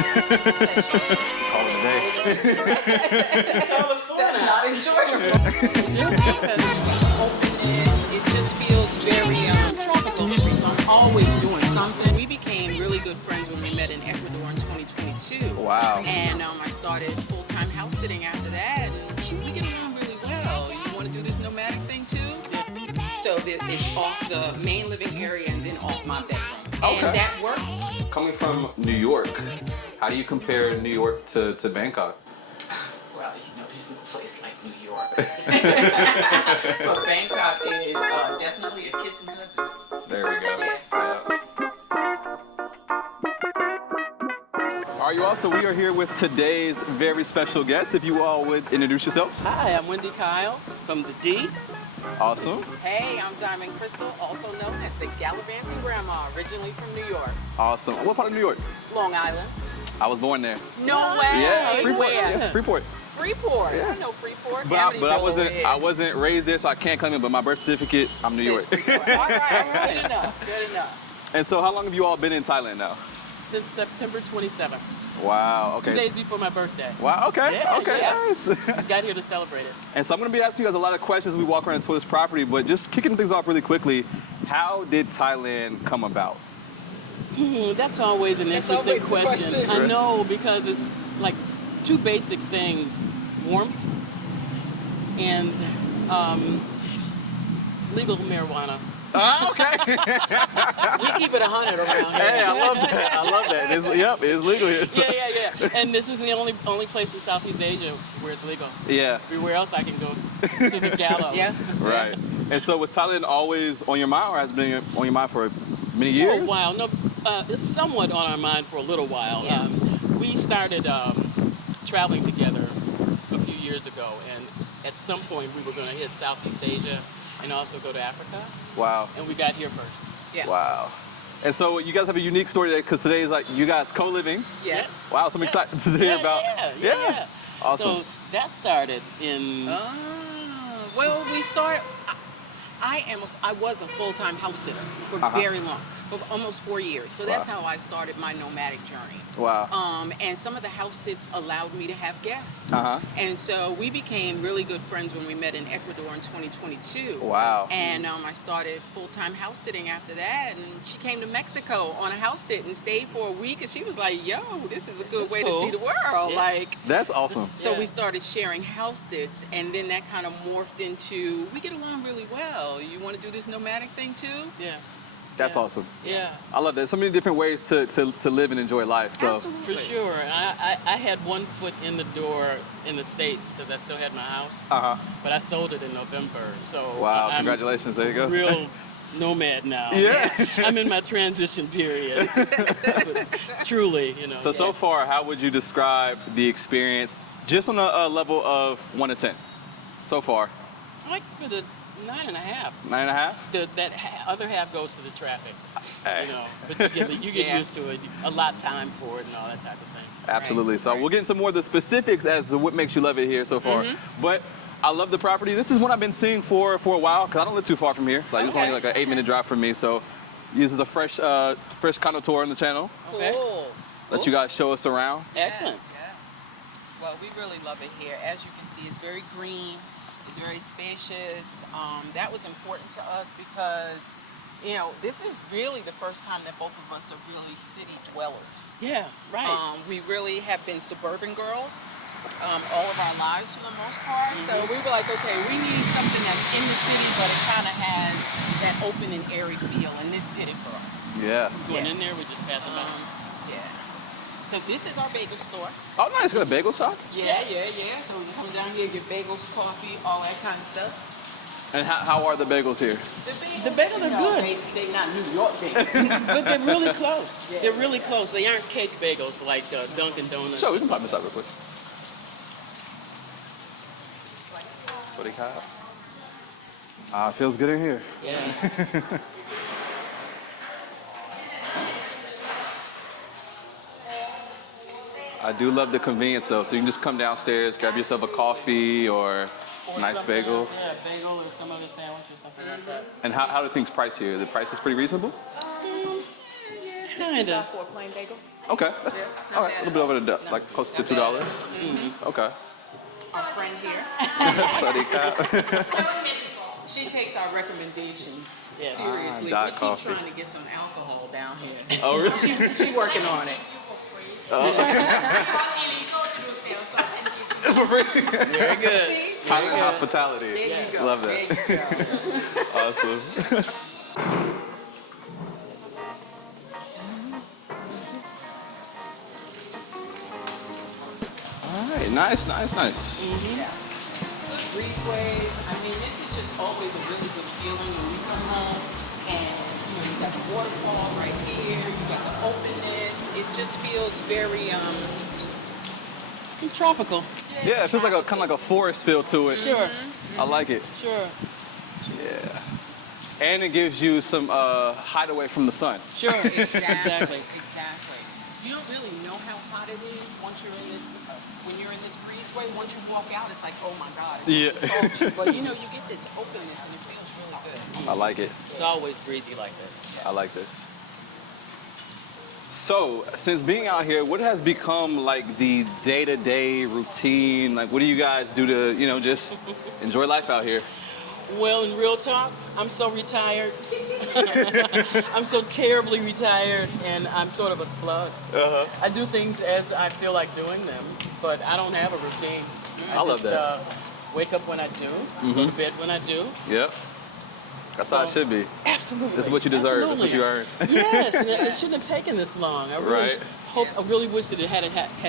Call it a day. That's not enjoyable. Openness, it just feels very tropical for me, so I'm always doing something. We became really good friends when we met in Ecuador in 2022. Wow. And I started full-time house sitting after that, and we get along really well. You want to do this nomadic thing too? So it's off the main living area and then off my bedroom. Okay. And that worked. Coming from New York, how do you compare New York to Bangkok? Well, there's no place like New York. But Bangkok is definitely a kissing cousin. There we go. Yeah. All right, you all, so we are here with today's very special guest. If you all would introduce yourselves. Hi, I'm Wendy Kyles from the D. Awesome. Hey, I'm Diamond Crystal, also known as the Gallivanting Grandma, originally from New York. Awesome. What part of New York? Long Island. I was born there. No way. Yeah, Freeport. Where? Yeah, Freeport. Freeport. Yeah. I know Freeport. But I wasn't raised there, so I can't claim it. But my birth certificate, I'm New York. All right. Good enough. Good enough. And so, how long have you all been in Thailand now? Since September 27th. Wow. Okay. 2 days before my birthday. Wow. Okay. Yeah, okay. yes. Nice. Got here to celebrate it. And so I'm going to be asking you guys a lot of questions as we walk around the tourist property, but just kicking things off really quickly, how did Thailand come about? That's always an interesting always the question. I know, because it's like two basic things: warmth and legal marijuana. Okay. We keep it 100 around here. Hey, I love that. I love that. It's legal here. So. Yeah. And this is the only place in Southeast Asia where it's legal. Yeah. Everywhere else I can go to the gallows. Yes. Right. And so was Thailand always on your mind, or has it been on your mind for many years? For a while. No, it's somewhat on our mind for a little while. Yeah. We started traveling together a few years ago, and at some point we were going to hit Southeast Asia and also go to Africa. Wow. And we got here first. Yeah. Wow. And so you guys have a unique story today, because today is like you guys co-living. Yes. Wow, so I'm excited to hear about. Yeah. Awesome. So that started in. Well, we start. I was a full-time house sitter for very long, for almost 4 years. So that's how I started my nomadic journey. Wow. And some of the house sits allowed me to have guests. Uh-huh. And so we became really good friends when we met in Ecuador in 2022. Wow. And I started full-time house sitting after that. And she came to Mexico on a house sit and stayed for a week. And she was like, yo, this is a good way to see the world. Yeah. Like, That's awesome. so we started sharing house sits, and then that kind of morphed into, we get along really well. You want to do this nomadic thing too? Yeah. That's awesome. Yeah. I love that. So many different ways to live and enjoy life. So. Absolutely. For sure. I had one foot in the door in the States because I still had my house. But I sold it in November. So Wow, I'm congratulations. There you go. real nomad now. Yeah. I'm in my transition period. Truly, So far, how would you describe the experience just on a level of 1 to 10? So far. I give it a 9.5. 9.5? That other half goes to the traffic. Hey. But you get used to it. A lot of time for it and all that type of thing. Absolutely. So we'll get into more of the specifics as to what makes you love it here so far. But I love the property. This is one I've been seeing for a while, because I don't live too far from here. Like It's only like an 8-minute drive from me. So this is a fresh condo tour on the channel. Cool. Let you guys show us around. Excellent. Yes. Well, we really love it here. As you can see, it's very green. It's very spacious. That was important to us because, this is really the first time that both of us are really city dwellers. Yeah, right. We really have been suburban girls all of our lives for the most part. So we were like, okay, we need something that's in the city, but it kind of has that open and airy feel, and this did it for us. Yeah. Going in there, we just passed by. Yeah. So this is our bagel store. Oh, nice. Got a bagel shop? Yeah. So we come down here, get bagels, coffee, all that kind of stuff. And how are the bagels here? The bagels are good. They're not New York bagels. But they're really close. They're really close. They aren't cake bagels like Dunkin' Donuts. Sure, we can pop this out real quick. Feels good in here. Yes. I do love the convenience though. So you can just come downstairs, grab yourself a coffee or a nice bagel. Yeah, bagel or some other sandwich or something like that. And how do things price here? The price is pretty reasonable? Kinda. For a plain bagel? Okay. That's Yeah, all not right. A bad little bit at over all. the like close to Not $2. bad. Mm-hmm. Okay. Our friend here, Sorry, Kat. she takes our recommendations Yes. seriously. Dot We keep coffee. trying to get some alcohol down here. Oh, really? She working on it. Very good. See? Thailand hospitality. There you go. Love that. There you go. Awesome. All right. Nice. Yeah. Breezeways. I mean, this is just always a really good feeling when we come home and you got the waterfall right here, you got the openness. It just feels very Tropical. Yeah, it feels like a kind of like a forest feel to it. Sure. I like it. Sure. Yeah. And it gives you some hideaway from the sun. Sure. Exactly. You don't really know how hot it is once you're in this. When you're in this breezeway, once you walk out, it's like, oh my God, it's sultry. But you know, you get this openness and it feels really good. I like it. It's always breezy like this. I like this. So, since being out here, what has become like the day-to-day routine? Like, what do you guys do to, you know, just enjoy life out here? Well, in real talk, I'm so retired. I'm so terribly retired, and I'm sort of a slug. I do things as I feel like doing them, but I don't have a routine. I love that. Wake up when I do, go to bed when I do. Yep. That's how it should be. Absolutely. This is what you deserve. That's what you earn. Yes, and it shouldn't have taken this long. I really wish that it had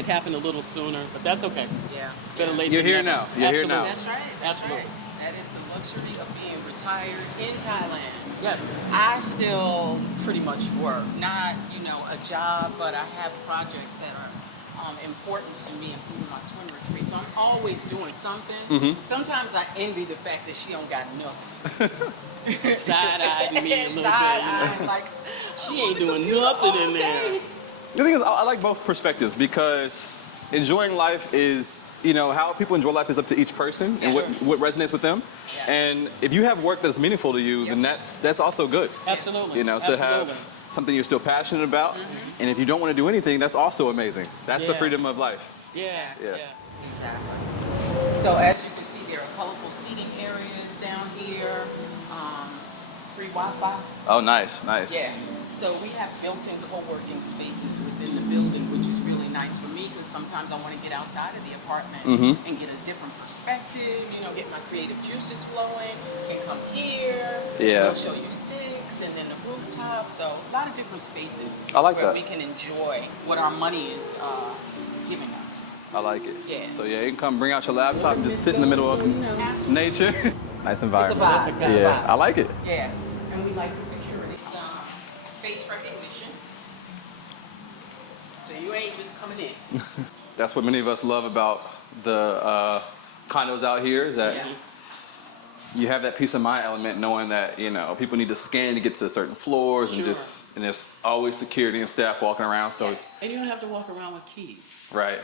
happened a little sooner, but that's okay. Yeah. Better late You're than here never. now. You're here Absolutely. now. That's right. Absolutely. Right. That is the luxury of being retired in Thailand. Yes. I still pretty much work, not a job, but I have projects that are important to me, including my swim retreat. So I'm always doing something. Sometimes I envy the fact that she don't got nothing. Side-eyed me a little Side-eyed, bit. like She ain't doing nothing in there. The thing is, I like both perspectives because enjoying life is, how people enjoy life is up to each person and what resonates with them. Yes. And if you have work that's meaningful to you, then that's also good. Absolutely. To Absolutely. have something you're still passionate about. And if you don't want to do anything, that's also amazing. That's the Yes. freedom of life. Yeah. Yeah. Exactly. So as you can see, there are colorful seating areas down here, free Wi-Fi. Oh, nice. Yeah. So we have built-in co-working spaces within the building, which is really nice for me because sometimes I want to get outside of the apartment and get a different perspective, get my creative juices flowing. You can come here. Yeah. We'll show you six and then the rooftop. So a lot of different spaces I like where that. we can enjoy what our money is giving us. I like it. Yeah. So you can come bring out your laptop and just sit in the middle of nature. Nice environment. vibe. It's a Yeah, vibe. I like it. Yeah. And we like the security. Face recognition. So you ain't just coming in. That's what many of us love about the condos out here is that you have that peace of mind element knowing that, people need to scan to get to certain floors and there's always security and staff walking around. So it's And you don't have to walk around with keys right.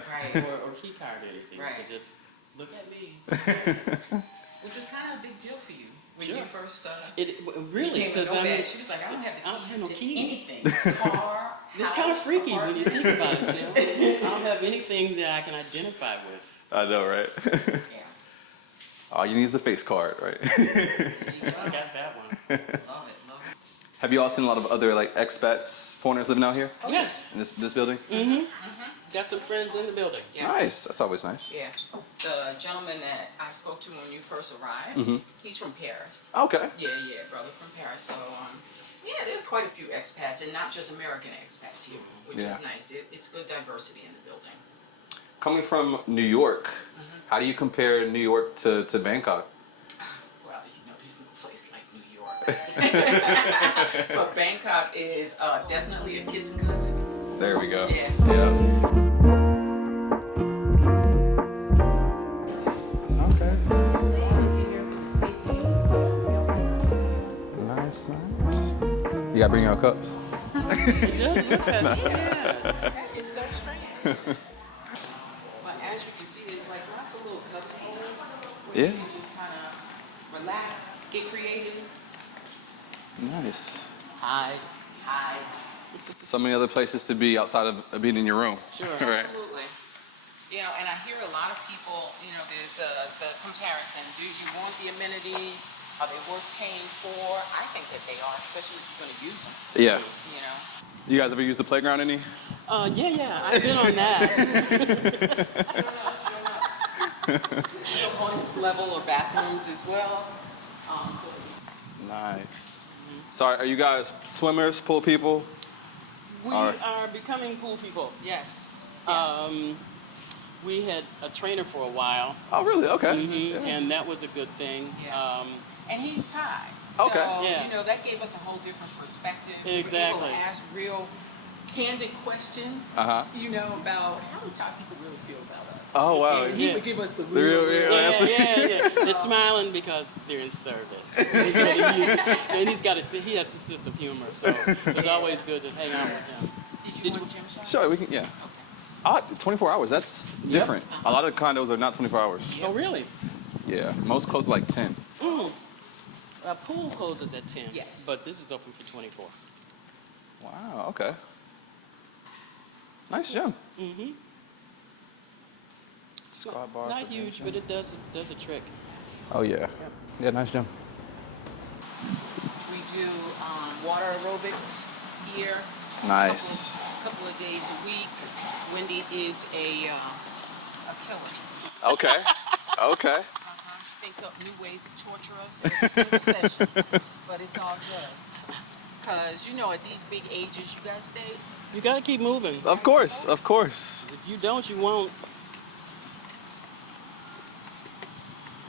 or key card or anything. Right. You can just look at me. Which was kind of a big deal for you when Sure. you first Really, became a because nomad. She was like, I don't have the keys to keys. anything. Car, It's kind of house, freaky when you apartment. think about it. I don't have anything that I can identify with. I know, right? Yeah. All you need is a face card, right? There you go. I got that one. Love it. Have you all seen a lot of other expats, foreigners living out here Oh, Yes. in this building? Got some friends in the building. Yeah. Nice. That's always nice. Yeah. The gentleman that I spoke to when you first arrived, he's from Paris. Okay. Yeah, brother from Paris. So, there's quite a few expats, and not just American expats here, which is nice. It's good diversity in the building. Coming from New York, how do you compare New York to Bangkok? Well, there's no place like New York. But Bangkok is definitely a kissing cousin. There we go. Yeah. Okay. Nice. You gotta bring your own cups. Yes. It's so strange. But as you can see, there's lots of little cup holders where you can just kind of relax, get creative. Nice. Hide. So many other places to be outside of being in your room. Sure. Right. Absolutely. You know, and I hear a lot of people, you know, there's the comparison. Do you want the amenities? Are they worth paying for? I think that they are, especially if you're going to use them. Yeah. You know. You guys ever used the playground any? Yeah, I've been on that. So on this level or bathrooms as well. Nice. So are you guys swimmers, pool people? We All right. are becoming pool people. Yes. Yes. We had a trainer for a while, Oh, really? Okay. and that was a good thing. Yeah. And he's Thai. So, Okay. Yeah. you know, that gave us a whole different perspective. Exactly. We were able to ask real candid questions, you know, about how do Thai people really feel about us. Oh, wow. And he Yeah. would give us the The real real answer. Yeah. They're smiling because they're in service. And he has a sense of humor, so it's always good to hang out with him. Did you want gym shots? Sure, we can, yeah. 24 hours, that's different. A lot of condos are not 24 hours. Oh, really? Yeah, most close like 10. Our pool closes at 10. Yes. But this is open for 24. Wow, okay. Nice gym. Squat bar. Not huge, but it does a trick. Oh, yeah. Yeah, nice gym. We do water aerobics here. Nice. Couple of days a week. Wendy is a killer. Okay. Okay. Thinks up new ways to torture us every single session. But it's all good. Because, you know, at these big ages, you guys stay. You gotta keep moving. Of course, of course. If you don't, you won't.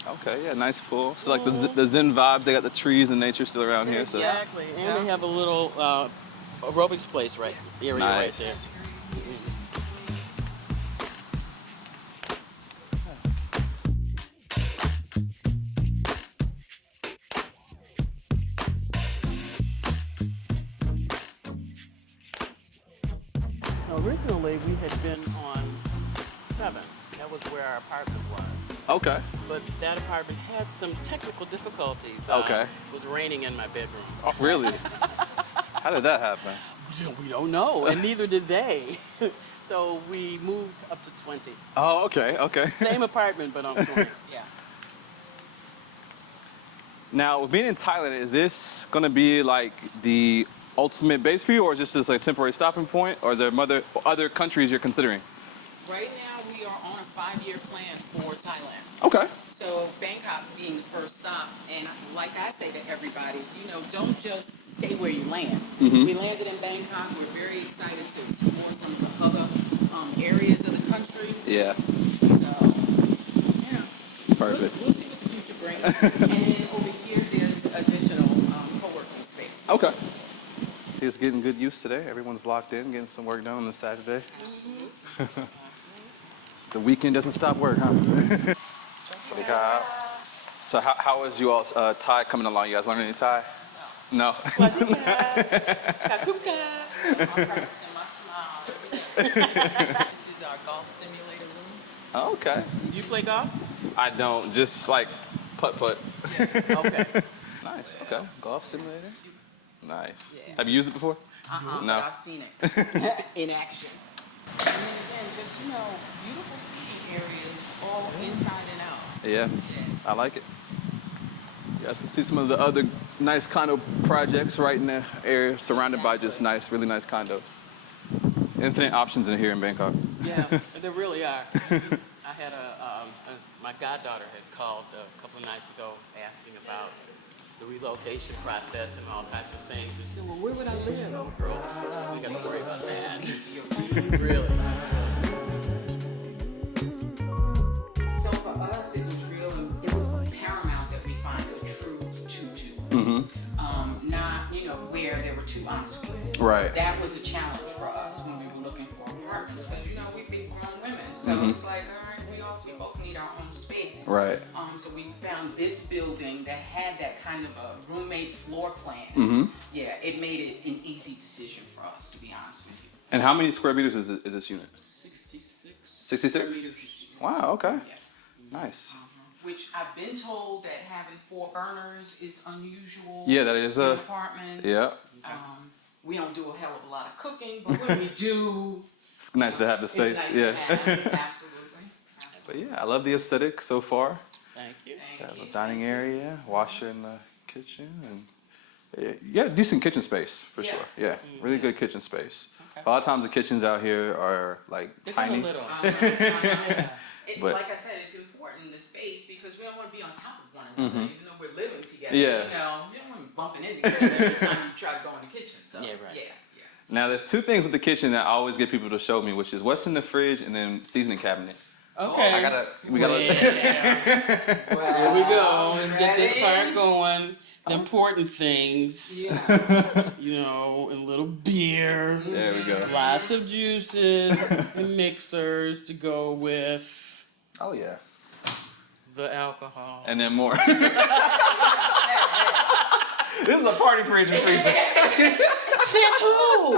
Okay, yeah, nice pool. So like the Zen vibes, they got the trees and nature still around here. So Exactly. And they have a little aerobics place area right there. nice. Originally, we had been on 7. That was where our apartment was. Okay. But that apartment had some technical difficulties. Okay. It was raining in my bedroom. Oh, really? How did that happen? We don't know, and neither did they. So we moved up to 20. Oh, okay, okay. Same apartment, but on 20. Yeah. Now, being in Thailand, is this gonna be like the ultimate base for you, or is this just a temporary stopping point, or is there other countries you're considering? Right now, we are on a 5-year plan for Thailand. Okay. So Bangkok being the first stop, and like I say to everybody, you know, don't just stay where you land. We landed in Bangkok. We're very excited to explore some of the other areas of the country. Yeah. So, you know, Perfect. we'll see what the future brings. And then over here, there's additional co-working space. Okay. He's getting good use today. Everyone's locked in, getting some work done on this Saturday. Absolutely. The weekend doesn't stop work, huh? So how is you all Thai coming along? You guys learning any Thai? No. Kakuka. I'm practicing my smile every day. This is our golf simulator room. Oh, okay. Do you play golf? I don't. Just like putt. Okay. Nice. Okay. Golf simulator. Nice. Yeah. Have you used it before? No. But I've seen it in action. And then again, just, you know, beautiful seating areas all inside and out. Yeah. I like it. You guys can see some of the other nice condo projects right in the area, surrounded by just nice, really nice condos. Infinite options in here in Bangkok. Yeah, there really are. I had my goddaughter had called a couple of nights ago asking about the relocation process and all types of things. And she said, well, where would I live? Oh, girl, we got to worry about that. Really. So for us, it was real, it was paramount that we find a true tutu. Not, you know, where there were 2 en-suites. Right. That was a challenge for us when we were looking for apartments, because, you know, we've been grown women. So it's like, all right, we both need our own space. Right. So we found this building that had that kind of a roommate floor plan. Yeah, it made it an easy decision for us, to be honest with you. And how many square meters is this unit? 66. 66? Wow, okay. Yeah. Nice. Which I've been told that having 4 burners is unusual. Yeah, that is in a- apartments. yeah. We don't do a hell of a lot of cooking, but when we do, It's nice to have the space. it's nice yeah. to have. Absolutely. But yeah, I love the aesthetic so far. Thank you. Thank Got you. a dining area, washer in the kitchen, and yeah, decent kitchen space for Yeah. sure. Yeah, really good kitchen space. Okay. A lot of times the kitchens out here are like They're tiny. kind of little. But- Like I said, it's important, the space, because we don't want to be on top of one another, even though we're living together. Yeah. You know, you don't want to be bumping into each other every time you try to go in the kitchen. So, Yeah, right. yeah. Now there's two things with the kitchen that I always get people to show me, which is what's in the fridge and then seasoning cabinet. Okay. We gotta. Well, Here we go. Let's get this ready? part going. The important things. Yeah. You know, a little beer. There we go. Lots of juices and mixers to go with Oh yeah. the alcohol. And then more. This is a party fridge and freezer. Says who?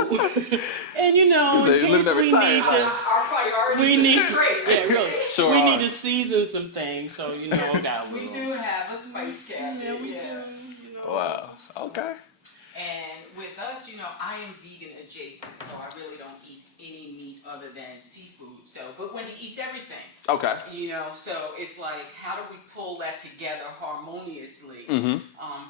And you know, in They live case there we retired. need to, Our priorities we are need, straight. yeah, really, Sure we are. need to season some things. So you know, got a We little. do have a spice cabinet. Yeah, we do. You know. Wow. Okay. And with us, you know, I am vegan adjacent, so I really don't eat any meat other than seafood. So, but Wendy eats everything. Okay. You know, so it's like, how do we pull that together harmoniously?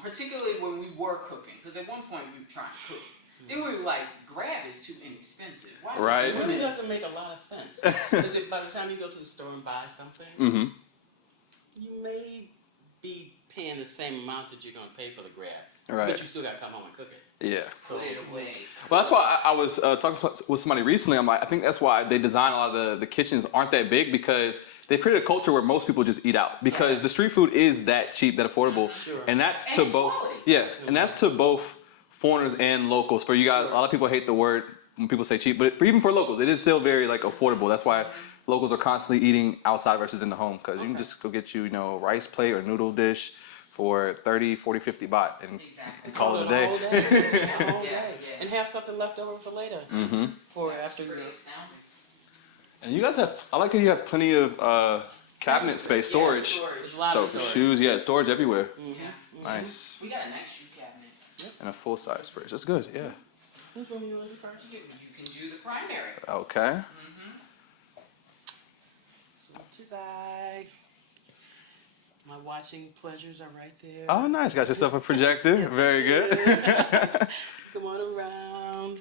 Particularly when we were cooking, because at one point we were trying to cook. Then we were like, Grab is too inexpensive. Why are we Right. It doing really this? doesn't make a lot of sense. Because by the time you go to the store and buy something, you may be paying the same amount that you're going to pay for the Grab. Right. But you still got to come home and cook it. Yeah. So Put it away. Well, that's why I was talking with somebody recently. I'm like, I think that's why they design a lot of the kitchens aren't that big, because they've created a culture where most people just eat out, because Yes. the street food is that cheap, that affordable, Sure. and that's And to it's both. quality. Yeah, and that's to both foreigners and locals. For you guys, Sure. a lot of people hate the word when people say cheap, but even for locals, it is still very like affordable. That's why locals are constantly eating outside versus in the home, because you can just go get you know, a rice plate or noodle dish for 30, 40, 50 baht and Exactly. call it a The day. whole day. The whole Yeah, day. yeah. And have something left over for later. For after Pretty the astounding. And you guys have, I like how you have plenty of cabinet space, storage. Yeah, There's a lot So of for storage. shoes, yeah, storage everywhere. Yeah. Nice. We got a nice shoe cabinet. And a full size fridge. That's good, yeah. Whose room you want to do first? You can do the primary. Okay. So which I. My watching pleasures are right there. Oh, nice. Got yourself a projector. Very good. Come on around.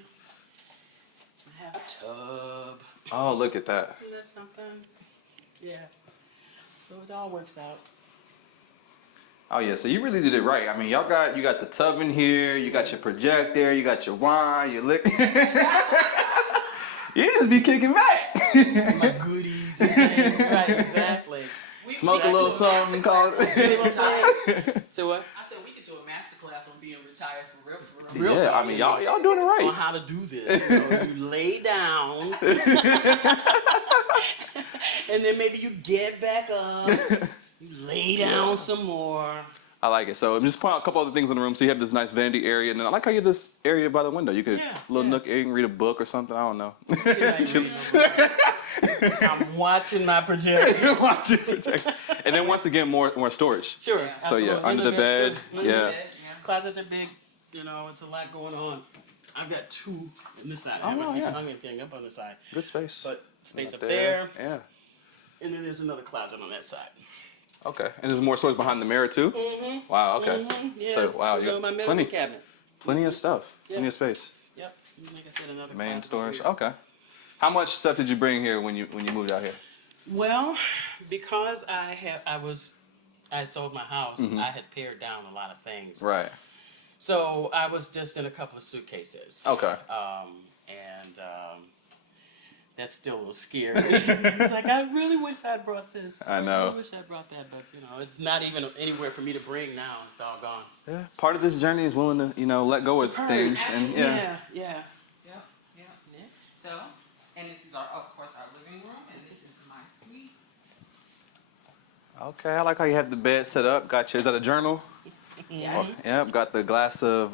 I have a tub. Oh, look at that. Isn't that something? Yeah. So it all works out. Oh yeah, so you really did it right. I mean, you got the tub in here, you got your projector, you got your wine, your liquor. You just be kicking back. My goodies and things. Right, exactly. Smoke a could little do something, call it. See what I'm saying? So what? I said we could do a masterclass on being retired for real, for real. Real Yeah, talk. I mean, y'all doing it On right. how to do this. You know, you lay down. And then maybe you get back up. You lay down some more. I like it. So I'm just putting out a couple other things in the room. So you have this nice vanity area, and then I like how you have this area by the window. You could little nook area, you can read a book or something. I don't know. I'm watching my projector. Watch it. And then once again, more storage. Sure. Yeah. So yeah, absolutely. under the bed. Under the Yeah. bed. Closets are big. You know, it's a lot going on. I've got two on this side. I haven't hung anything up on the side. Good space. But space up there. Yeah. And then there's another closet on that side. Okay. And there's more storage behind the mirror too. Wow. Okay. Yes. So wow, you you know, got my medicine plenty cabinet. of stuff. Yeah. Plenty of space. Yep. Like I said, another Main closet storage. here. Okay. How much stuff did you bring here when you moved out here? Well, because I sold my house, I had pared down a lot of things. Right. So I was just in a couple of suitcases. Okay. That's still a little scary. It's like, I really wish I'd brought this. I know. really wish I'd brought that, but you know, it's not even anywhere for me to bring now. It's all gone. Yeah. Part of this journey is willing to, let go of things, and Yeah. Yep. So, and this is of course our living room, and this is my suite. Okay, I like how you have the bed set up. Got your, is that a journal? Yes. Yep. Got the glass of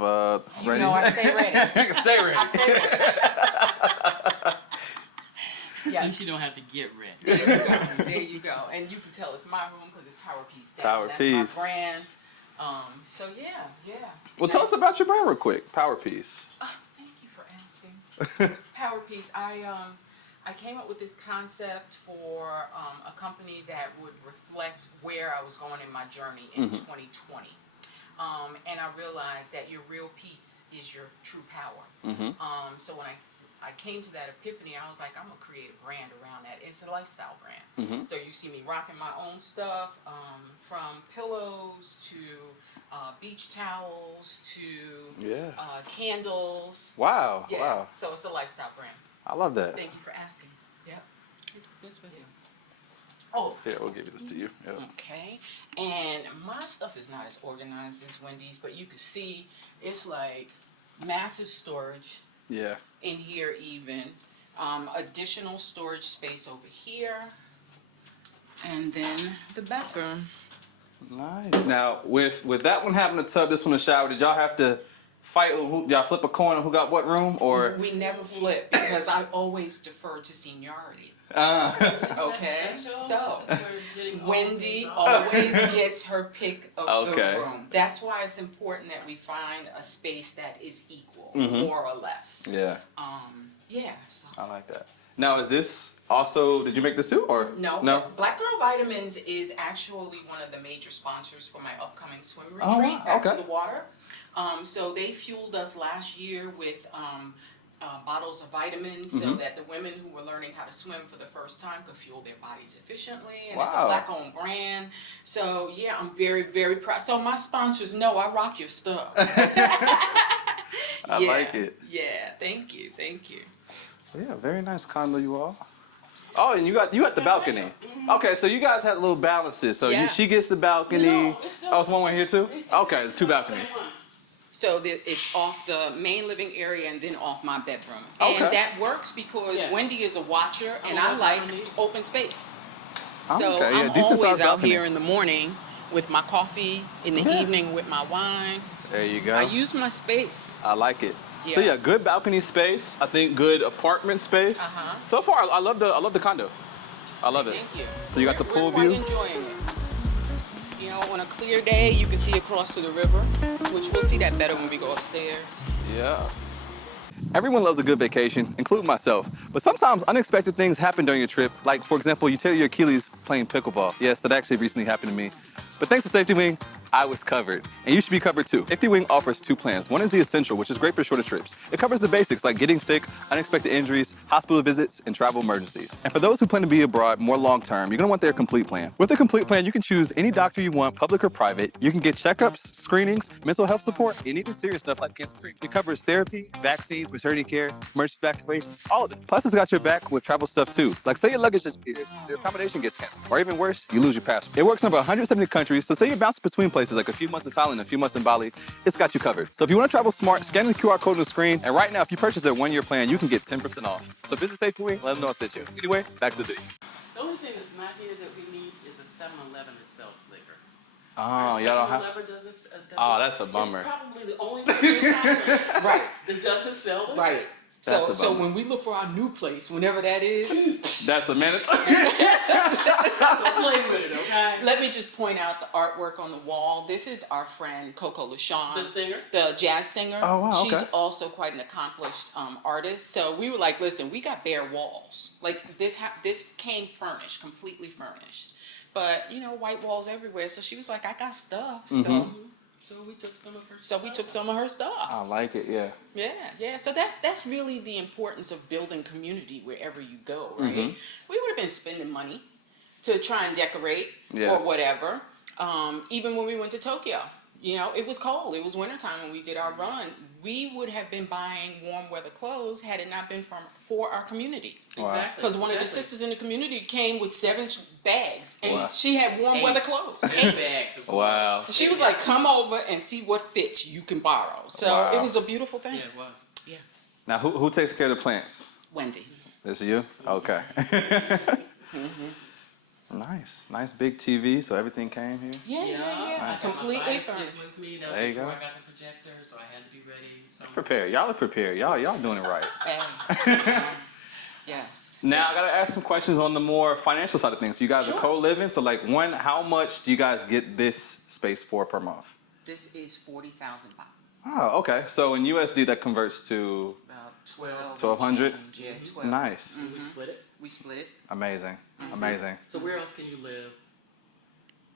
You ready. know I stay ready. Stay ready. I stay ready. Yes. Since you don't have to get ready. There you go. There you go. And you can tell it's my room because it's Power Piece down. Power That's Piece. my brand. So yeah. Well, tell us about your brand real quick. Power Piece. Thank Power piece. I came up with this concept for a company that would reflect where I was going in my journey in 2020. And I realized that your real peace is your true power. So when I came to that epiphany, I was like, I'm gonna create a brand around that. It's a lifestyle brand. So you see me rocking my own stuff, from pillows to beach towels to candles. Wow. Yeah. Wow. So it's a lifestyle brand. I love that. Thank you for asking. Yep. This video. Oh. Yeah, we'll give this to you. Yep. Okay. And my stuff is not as organized as Wendy's, but you can see it's like massive storage. Yeah. In here even. Additional storage space over here. And then the bathroom. Nice. Now, with that one having a tub, this one a shower, did y'all have to fight? Y'all flip a coin on who got what room? Or We never flip because I always defer to seniority. Okay, so Wendy always gets her pick of the room. That's why it's important that we find a space that is equal, more or less. Yeah. Yeah. So. I like that. Now, is this also? Did you make this too, or no? No. Black Girl Vitamins is actually one of the major sponsors for my upcoming swim retreat. Oh, wow. Back Okay. to the water. So they fueled us last year with bottles of vitamins so that the women who were learning how to swim for the first time could fuel their bodies efficiently. And it's a Wow. black-owned brand. So, yeah, I'm very, very proud. So my sponsors know I rock your stuff. I like it. Yeah, thank you, thank you. Yeah, very nice condo, you all. Oh, and you got the balcony. Okay, so you guys had little balances. So Yes. she gets the balcony. No, it's still- Oh, it's one way here too. Okay, it's two balconies. So it's off the main living area and then off my bedroom. Okay. And that works because Yeah. Wendy is a watcher and Oh, I like that's what I need. open space. Oh, So okay, yeah, I'm decent always sized out balcony. here in the morning with my coffee, in the Yeah. evening with my wine. There you go. I use my space. I like it. So Yeah. yeah, good balcony space. I think good apartment space. So far, I love the condo. I love it. Thank you. So you got the pool We're view. quite enjoying it. You know, on a clear day, you can see across to the river, which we'll see that better when we go upstairs. Yeah. Everyone loves a good vacation, including myself. But sometimes unexpected things happen during your trip. Like, for example, you tear your Achilles playing pickleball. Yes, that actually recently happened to me. But thanks to Safety Wing, I was covered. And you should be covered too. Safety Wing offers two plans. One is the Essential, which is great for shorter trips. It covers the basics like getting sick, unexpected injuries, hospital visits, and travel emergencies. And for those who plan to be abroad more long term, you're gonna want their Complete Plan. With the Complete Plan, you can choose any doctor you want, public or private. You can get checkups, screenings, mental health support, and even serious stuff like cancer treatment. It covers therapy, vaccines, maternity care, emergency evacuations, all of it. Plus, it's got your back with travel stuff too. Like say your luggage disappears, your accommodation gets canceled, or even worse, you lose your passport. It works in over 170 countries, so say you're bouncing between places like a few months in Thailand, a few months in Bali, it's got you covered. So if you want to travel smart, scan the QR code on the screen, and right now, if you purchase their one-year plan, you can get 10% off. So visit Safety Wing, let them know I sent you. Anyway, back to the video. The only thing that's not here that we need is a 7-Eleven that sells liquor. Oh, y'all don't have. 7-Eleven doesn't. Oh, that's a bummer. It's probably the only thing in Thailand Right. that doesn't sell liquor. Right. That's a So bummer. when we look for our new place, whenever that is, That's a minute. Don't play with it, okay? let me just point out the artwork on the wall. This is our friend Coco LaShawn, The singer? the jazz singer. Oh, wow, She's okay. also quite an accomplished artist. So we were like, listen, we got bare walls. Like this came furnished, completely furnished. But you know, white walls everywhere. So she was like, I got stuff. So we took some of her So we took some of her stuff. I like it, yeah. Yeah. So that's really the importance of building community wherever you go, right? We would have been spending money to try and decorate Yeah. or whatever. Even when we went to Tokyo, you know, it was cold. It was wintertime when we did our run. We would have been buying warm weather clothes had it not been for our community. Exactly. Because one of the sisters in the community came with 7 bags, and Wow. she had warm weather clothes. 8 bags of Wow. She was like, come over and see what fits you can borrow. So Wow. it was a beautiful thing. Yeah, it was. Yeah. Now, who takes care of the plants? Wendy. This is you? Okay. Nice big TV, so everything came here. Yeah. I got my Completely fire stick furnished. with me. That was There you before go. I got the projector, so I had to be ready. So Prepared. Y'all are prepared. Y'all doing it right. Yes. Now I gotta ask some questions on the more financial side of things. So you guys Sure. are co-living, so like one, how much do you guys get this space for per month? This is 40,000 baht. Oh, okay. So in USD that converts to About 12. 1200? Yeah, 12. Nice. We split it. We split it. Amazing. Amazing. So where else can you live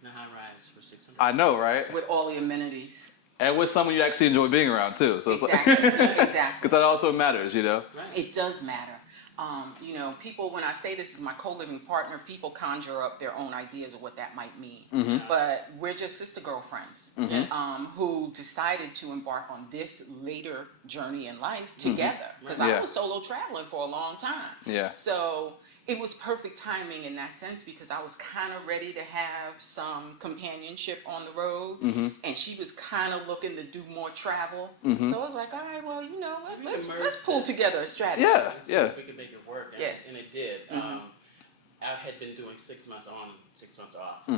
in a high rise for $600? I know, right? With all the amenities. And with someone you actually enjoy being around too. So Exactly. it's Exactly. because that also matters, you know. Right. It does matter. You know, people, when I say this is my co-living partner, people conjure up their own ideas of what that might mean. But we're just sister girlfriends who decided to embark on this later journey in life together. Because I was solo traveling for a long time. Yeah. So it was perfect timing in that sense because I was kind of ready to have some companionship on the road, and she was kind of looking to do more travel. So I was like, all right, well, you know, let's pull together a strategy. Yeah. See Yeah. if we could make it work, and it did. I had been doing 6 months on, 6 months off,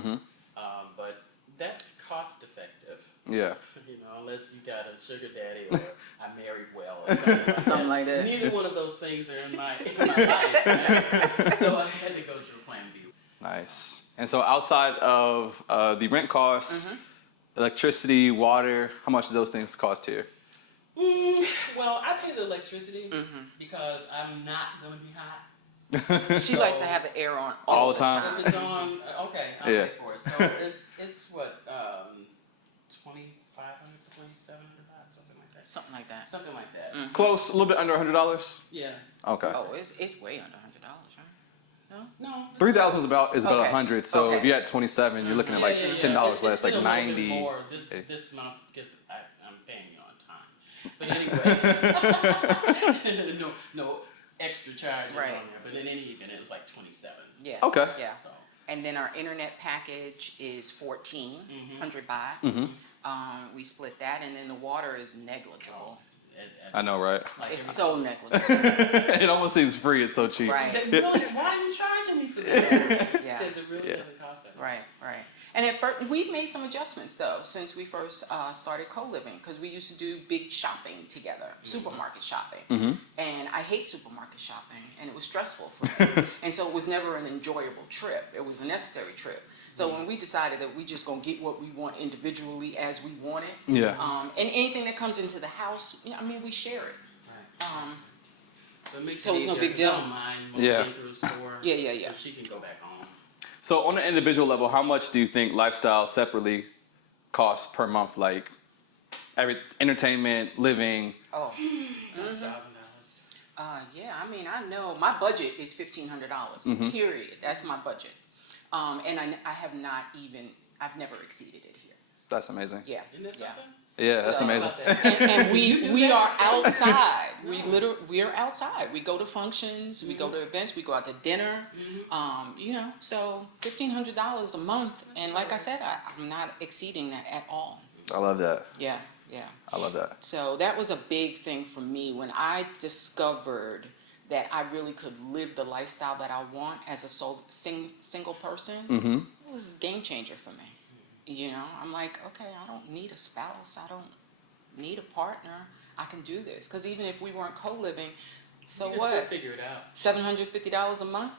but that's cost effective. Yeah. You know, unless you got a sugar daddy or I married well or something like that. Neither one of those things are in my life. So I had to go through Plan B. Nice. And so outside of the rent costs, electricity, water, how much do those things cost here? Well, I pay the electricity because I'm not going to be hot. She likes to have the air on All the time. If it's on, okay, I'll pay for it. So it's what, 2,500 to 2,700 baht, something like that. Something like that. Something like that. Close, a little bit under $100. Yeah. Okay. Oh, it's way under $100, right? No. 3,000 is about Okay. 100. So Okay. if you're at 27, you're looking at like $10 less, like it's been a little bit 90. more this month because I'm paying you on time. But anyway, no extra charges Right. on there. But in any event, it was like 27. Yeah. Okay. Yeah. So And then our internet package is 1,400 baht. We split that, and then the water is negligible. I know, right? like It's so negligible. It almost seems free. It's so cheap. Right. Really, why are you charging me for that? Yeah. Because it really doesn't cost that much. Right. And at first, we've made some adjustments though since we first started co-living, because we used to do big shopping together, supermarket shopping, and I hate supermarket shopping, and it was stressful for me, and so it was never an enjoyable trip. It was a necessary trip. So when we decided that we just gonna get what we want individually as we want it, and anything that comes into the house, I mean, we share it. Right. So it makes So it it's no easier, big 'cause I deal. don't mind moving through the store. Yeah. So she can go back home. So on an individual level, how much do you think lifestyle separately costs per month? Like entertainment, living. Oh. $1,000. Yeah, I mean, I know my budget is $1,500. Period. That's my budget. And I've never exceeded it here. That's amazing. Yeah. Isn't that something? Yeah, that's So- amazing. And we that? are outside. We are outside. We go to functions. We go to events. We go out to dinner. So $1,500 a month. And like I said, I'm not exceeding that at all. I love that. Yeah. I love that. So that was a big thing for me when I discovered that I really could live the lifestyle that I want as a single person. It was a game changer for me. I'm like, okay, I don't need a spouse. I don't need a partner. I can do this. Because even if we weren't co-living, so You can what? still figure it out. $750 a month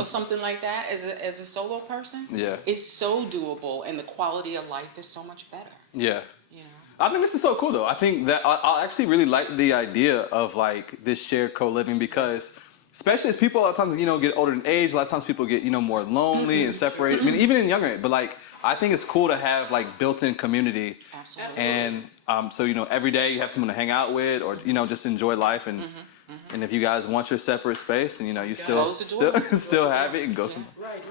or something like that as a solo person? Yeah. It's so doable, and the quality of life is so much better. Yeah. You know? I think this is so cool though. I think that I actually really like the idea of like this shared co-living, because especially as people a lot of times, get older in age, a lot of times people get, more lonely and separated. I mean, even in younger age, but like, I think it's cool to have like built-in community. Absolutely. And so, every day you have someone to hang out with, or, just enjoy life. And and if you guys want your separate space, and, you still Close the door. still have it and go somewhere. Right.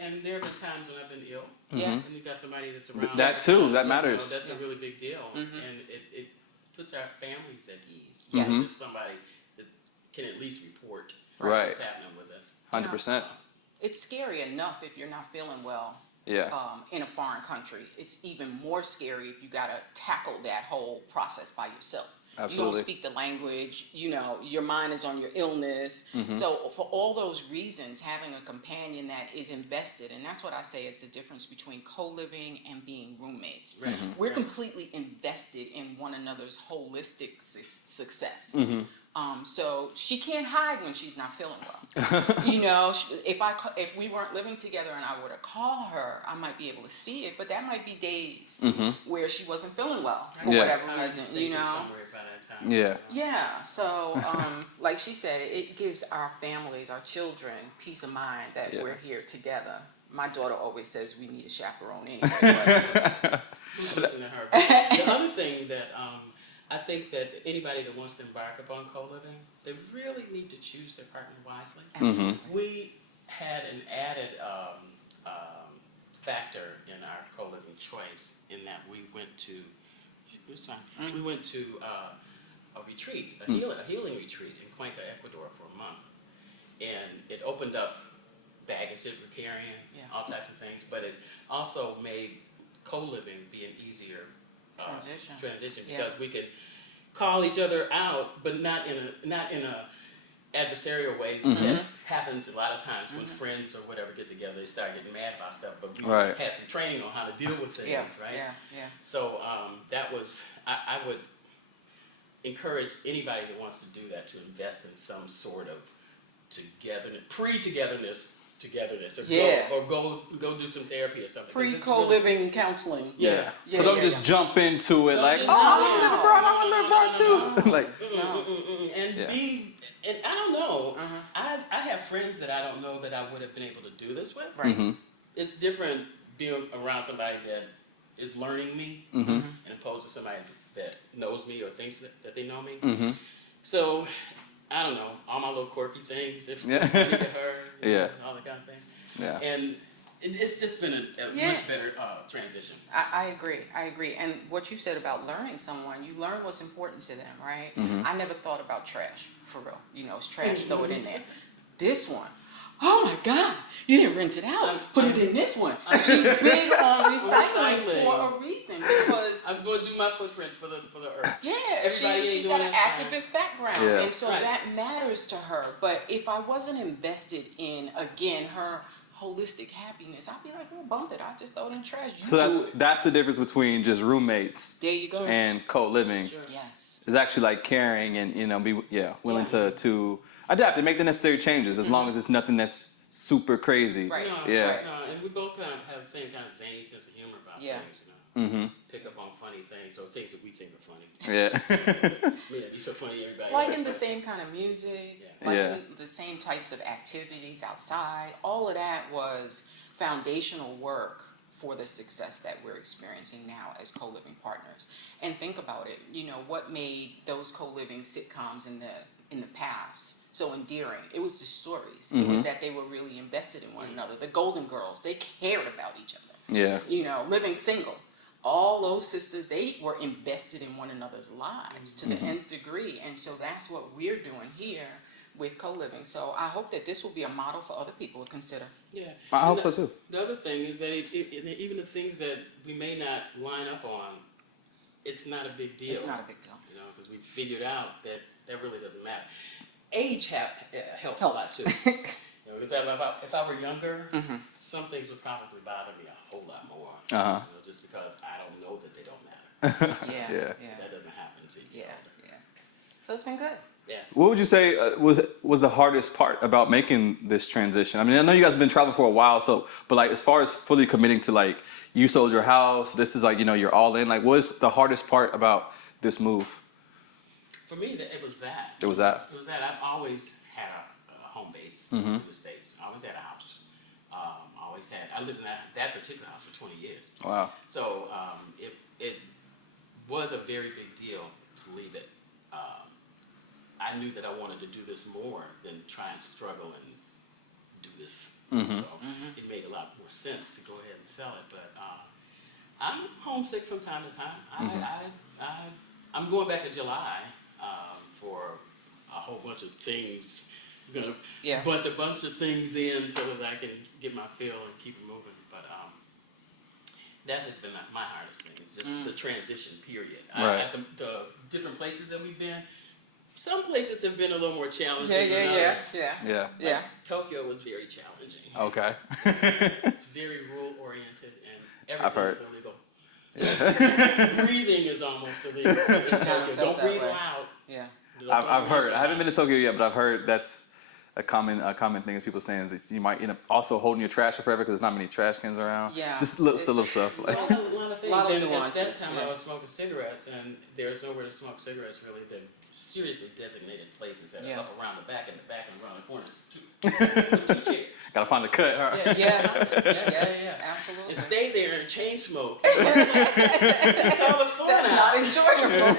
And there have been times when I've been ill. Yeah. And you got somebody that's around. That too, that matters. That's a really big deal. And it puts our families at ease. Yes. Somebody that can at least report Right. what's happening with us. 100%. It's scary enough if you're not feeling well Yeah. in a foreign country. It's even more scary if you got to tackle that whole process by yourself. You Absolutely. don't speak the language, your mind is on your illness. So for all those reasons, having a companion that is invested, and that's what I say is the difference between co-living and being roommates. Right. We're completely invested in one another's holistic success. So she can't hide when she's not feeling well. If we weren't living together and I were to call her, I might be able to see it, but that might be days where she wasn't feeling well for Yeah. whatever I was reason, thinking somewhere that time. Yeah. Yeah, so like she said, it gives our families, our children, peace of mind that Yeah. we're here together. My daughter always says we need a chaperone anyway. But Listen to her. The other thing that I think that anybody that wants to embark upon co-living, they really need to choose their partner wisely. absolutely. We had an added factor in our co-living choice in that we went to a retreat, a healing retreat in Cuenca, Ecuador for a month, and it opened up baggage that we're carrying, all types of things, but it also made co-living be an easier Transition. because we could call each other out, but not in a adversarial way that happens a lot of times when friends or whatever get together. They start getting mad about stuff, but we had some training on how to deal with things, right? Yeah. So that was I would encourage anybody that wants to do that to invest in some sort of togetherness, or go do some therapy or something. Pre-co-living counseling. Yeah. So don't just jump into it like, just- I want to live abroad too. Like, And I don't know. I have friends that I don't know that I would have been able to do this with. Right. It's different being around somebody that is learning me, opposed to somebody that knows me or thinks that they know me. So I don't know, all my little quirky things, if it's funny to her, all that kind of thing. Yeah. And it's just been a much better transition. I agree. And what you said about learning someone, you learn what's important to them, right? I never thought about trash, for real. You know, it's trash, throw it in there. This one, oh my God, you didn't rinse it out. Put it in this one. She's big on recycling for a reason, because I'm going to do my footprint for the earth. she's got an activist background, Yeah. and so that matters to her. But if I wasn't invested in, again, her holistic happiness, I'd be like, well, bump it. I just throw it in the trash. You do it. That's the difference between just roommates There you go. and co-living. Sure. Yes. Is actually like caring and be willing to adapt and make the necessary changes as long as it's nothing that's super crazy. Right. And we both kind of have the same kind of zany sense of humor about things, Pick up on funny things or things that we think are funny. Yeah. May not be so funny to everybody Liking else, the but- same kind of music, Yeah. liking the same types of activities outside. All of that was foundational work for the success that we're experiencing now as co-living partners. And think about it, what made those co-living sitcoms in the past so endearing? It was the stories. It was that they were really invested in one another. The Golden Girls, they cared about each other. Yeah. Living single. All those sisters, they were invested in one another's lives to the nth degree. And so that's what we're doing here with co-living. So I hope that this will be a model for other people to consider. Yeah. I hope so too. The other thing is that even the things that we may not line up on, it's not a big deal. It's not a big deal. Because we figured out that really doesn't matter. Age helps a lot too. Because if I were younger, some things would probably bother me a whole lot more. Just because I don't know that they don't matter. Yeah. That doesn't happen to you. Yeah. So it's been good. Yeah. What would you say was the hardest part about making this transition? I mean, I know you guys have been traveling for a while, but like as far as fully committing to like you sold your house, this is like you're all in. Like, what's the hardest part about this move? For me, it was that. It was that. I've always had a home base in the States. I always had a house. I lived in that particular house for 20 years. Wow. So it was a very big deal to leave it. I knew that I wanted to do this more than try and struggle and do this. So it made a lot more sense to go ahead and sell it. But I'm homesick from time to time. I'm going back in July for a whole bunch of things. I'm gonna bunch of things in so that I can get my feel and keep it moving. But that has been my hardest thing. It's just the transition period. Right. At the different places that we've been, some places have been a little more challenging than Yeah. others. Yeah. Tokyo was very challenging. Okay. It's very rule oriented and I've heard. everything is illegal. Breathing is almost illegal. in Tokyo. Don't that breathe way. loud. Yeah. I've heard. I haven't been to Tokyo yet, but I've heard that's a common thing is people saying is that you might end up also holding your trash forever because there's not many trash cans around. Yeah. Just little stuff. Like. A lot of things. things. lot of And at that nuances. time, Yeah. I was smoking cigarettes, and there's nowhere to smoke cigarettes really. They're seriously designated places that Yeah. are up around the back and around the corners. Two chairs. Gotta find the cut, huh? Yeah. Yes. Yeah, Yes. yeah. Absolutely. And stay there and chain smoke. That's all the fun. That's now. not enjoyable.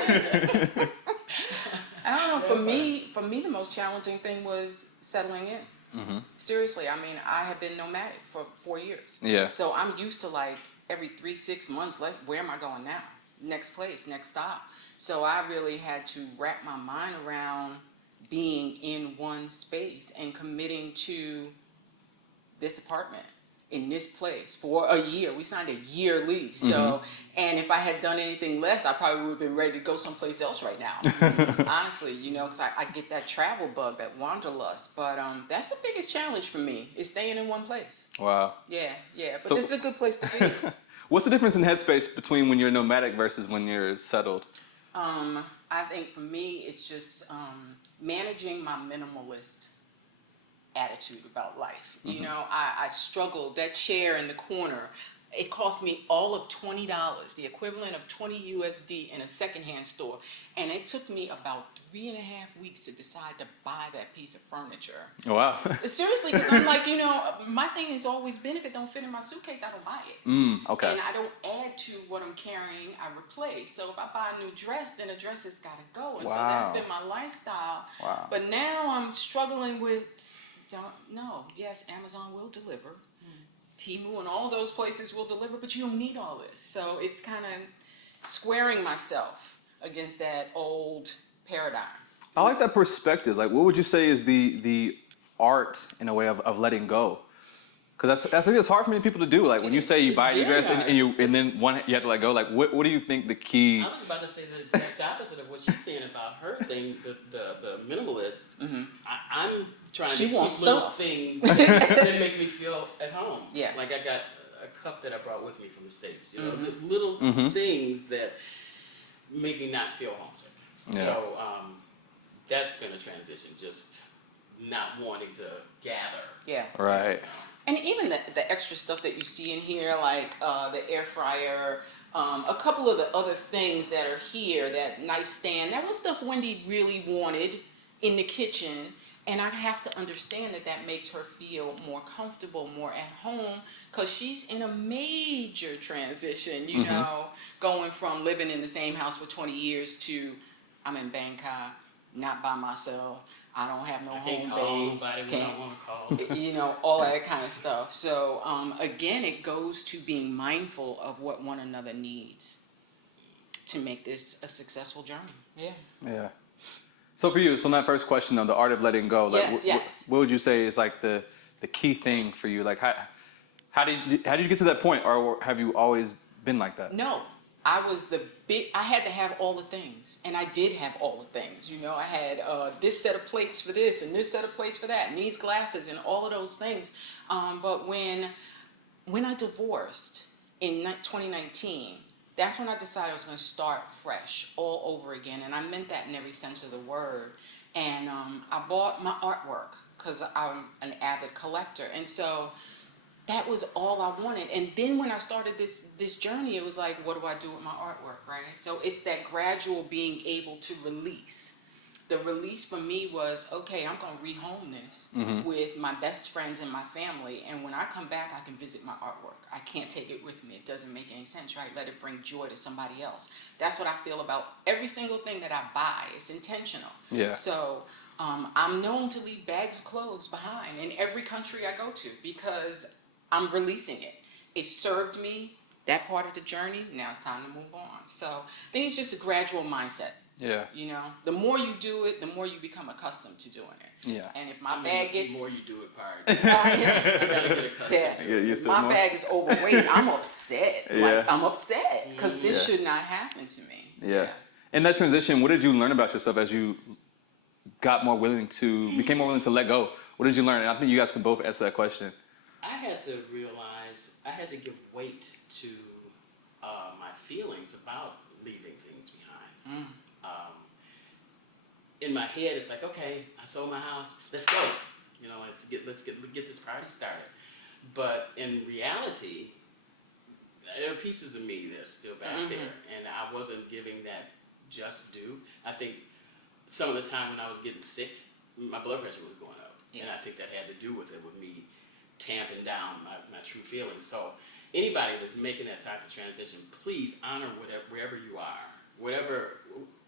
I don't know. For me, the most challenging thing was settling in. Seriously, I mean, I have been nomadic for 4 years. Yeah. So I'm used to like every 3-6 months, like, where am I going now? Next place, next stop. So I really had to wrap my mind around being in one space and committing to this apartment in this place for a year. We signed a year lease. So, and if I had done anything less, I probably would have been ready to go someplace else right now. Honestly, you know, because I get that travel bug, that wanderlust. But that's the biggest challenge for me, is staying in one place. Wow. Yeah, yeah. But So- this is a good place to be. What's the difference in headspace between when you're nomadic versus when you're settled? I think for me, it's just managing my minimalist attitude about life. You know, I struggled. That chair in the corner, it cost me all of $20, the equivalent of 20 USD in a secondhand store. And it took me about 3.5 weeks to decide to buy that piece of furniture. Wow. Seriously, because I'm like, you know, my thing has always been, if it don't fit in my suitcase, I don't buy it. Okay. And I don't add to what I'm carrying, I replace. So if I buy a new dress, then a dress has got to go. And so that's Wow. been my lifestyle. Wow. But now I'm struggling with, yes, Amazon will deliver. Temu and all those places will deliver, but you don't need all this. So it's kind of squaring myself against that old paradigm. I like that perspective. Like, what would you say is the art in a way of letting go? Because I think it's hard for many people to do. Like when you say you buy a new dress and then you have to let go. Like what do you think the key? I was about to say the exact opposite of what she's saying about her thing, the minimalist. I'm trying She to keep wants little stuff. things that make me feel at home. Yeah. Like I got a cup that I brought with me from the States. You know, just little things that make me not feel homesick. Yeah. So that's going to transition. Just not wanting to gather. Yeah. Right. And even the extra stuff that you see in here, like the air fryer, a couple of the other things that are here, that nightstand, that was stuff Wendy really wanted in the kitchen. And I have to understand that makes her feel more comfortable, more at home, because she's in a major transition, you know, going from living in the same house for 20 years to I'm in Bangkok, not by myself. I don't have no Can't home call base. nobody when I want to call. You know, all that kind of stuff. So again, it goes to being mindful of what one another needs to make this a successful journey. Yeah. Yeah. So for you, so my first question on the art of letting go, like Yes. what would you say is like the key thing for you? Like how did you get to that point, or have you always been like that? No, I had to have all the things, and I did have all the things. You know, I had this set of plates for this, and this set of plates for that, and these glasses, and all of those things. But when I divorced in 2019, that's when I decided I was going to start fresh all over again, and I meant that in every sense of the word. And I bought my artwork because I'm an avid collector, and so that was all I wanted. And then when I started this journey, it was like, what do I do with my artwork, right? So it's that gradual being able to release. The release for me was, okay, I'm going to rehome this with my best friends and my family. And when I come back, I can visit my artwork. I can't take it with me. It doesn't make any sense, right? Let it bring joy to somebody else. That's what I feel about every single thing that I buy. It's intentional. Yeah. So I'm known to leave bags of clothes behind in every country I go to because I'm releasing it. It served me, that part of the journey. Now it's time to move on. So I think it's just a gradual mindset. Yeah. You know, the more you do it, the more you become accustomed to doing it. Yeah. And if my bag gets... The more you do it, part. You gotta get accustomed to it. you if said my more? bag is overweight, I'm upset. Yeah. Like, I'm upset because this Yeah. should not happen to me. Yeah. In that transition, what did you learn about yourself as you became more willing to let go? What did you learn? And I think you guys can both answer that question. I had to realize, I had to give weight to my feelings about leaving things behind. In my head, it's like, okay, I sold my house, let's go. You know, let's get this party started. But in reality, there are pieces of me that's still back there, and I wasn't giving that just due. I think some of the time when I was getting sick, my blood pressure was going up, and I think that had to do with it, with me tamping down my true feelings. So anybody that's making that type of transition, please honor wherever you are. Whatever,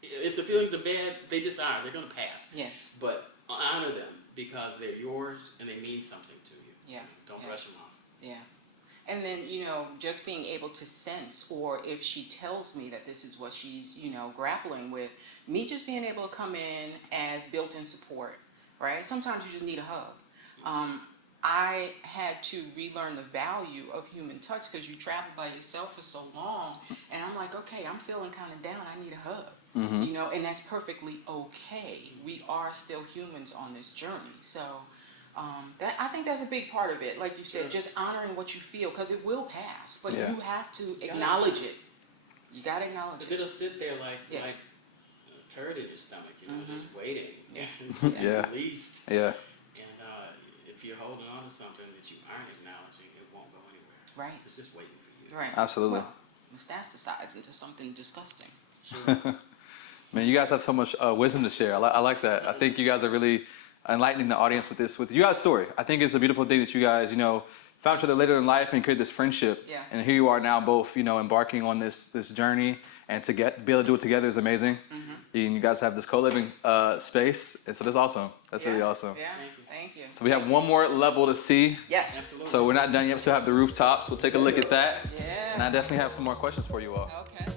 if the feelings are bad, they just are. They're going to pass. Yes. But honor them because they're yours and they mean something to you. Yeah. Don't brush them off. Yeah. And then, just being able to sense, or if she tells me that this is what she's, grappling with, me just being able to come in as built-in support, right? Sometimes you just need a hug. I had to relearn the value of human touch because you travel by yourself for so long, and I'm like, okay, I'm feeling kind of down. I need a hug, and that's perfectly okay. We are still humans on this journey, so that I think that's a big part of it. Like you said, just honoring what you feel because it will pass, but you have to acknowledge it. You gotta acknowledge it. Because it'll sit there like a turd in your stomach, just waiting. Yeah. Released. Yeah. And if you're holding on to something that you aren't acknowledging, it won't go anywhere. Right. It's just waiting for you. Right. Absolutely. Well, metastasize into something disgusting. Sure. Man, you guys have so much wisdom to share. I like that. I think you guys are really enlightening the audience with this, with you guys' story. I think it's a beautiful thing that you guys, found each other later in life and created this friendship. Yeah. And here you are now, both, embarking on this journey, and to be able to do it together is amazing. And you guys have this co-living space, and so that's awesome. That's really awesome. Yeah. Thank you. So we have one more level to see. Yes. Absolutely. So we're not done yet. We still have the rooftops. We'll take a look at that. Yeah. And I definitely have some more questions for you all. Okay.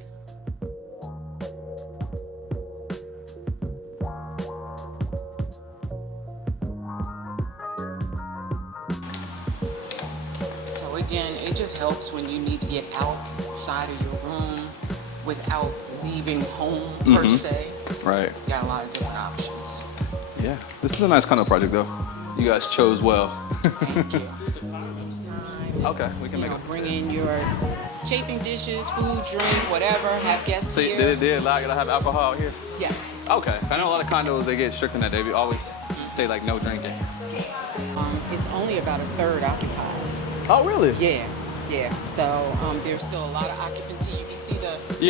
So again, it just helps when you need to get outside of your room without leaving home per se. Right. You got a lot of different options. Yeah. This is a nice condo project, though. You guys chose well. Thank you. Okay, we can make it. Bring in your chafing dishes, food, drink, whatever. Have guests So here. they allow you to have alcohol here? Yes. Okay. I know a lot of condos, they get strict in that. They always say, like, no drinking. It's only about a third occupied. Oh, really? Yeah. So there's still a lot of occupancy. You can see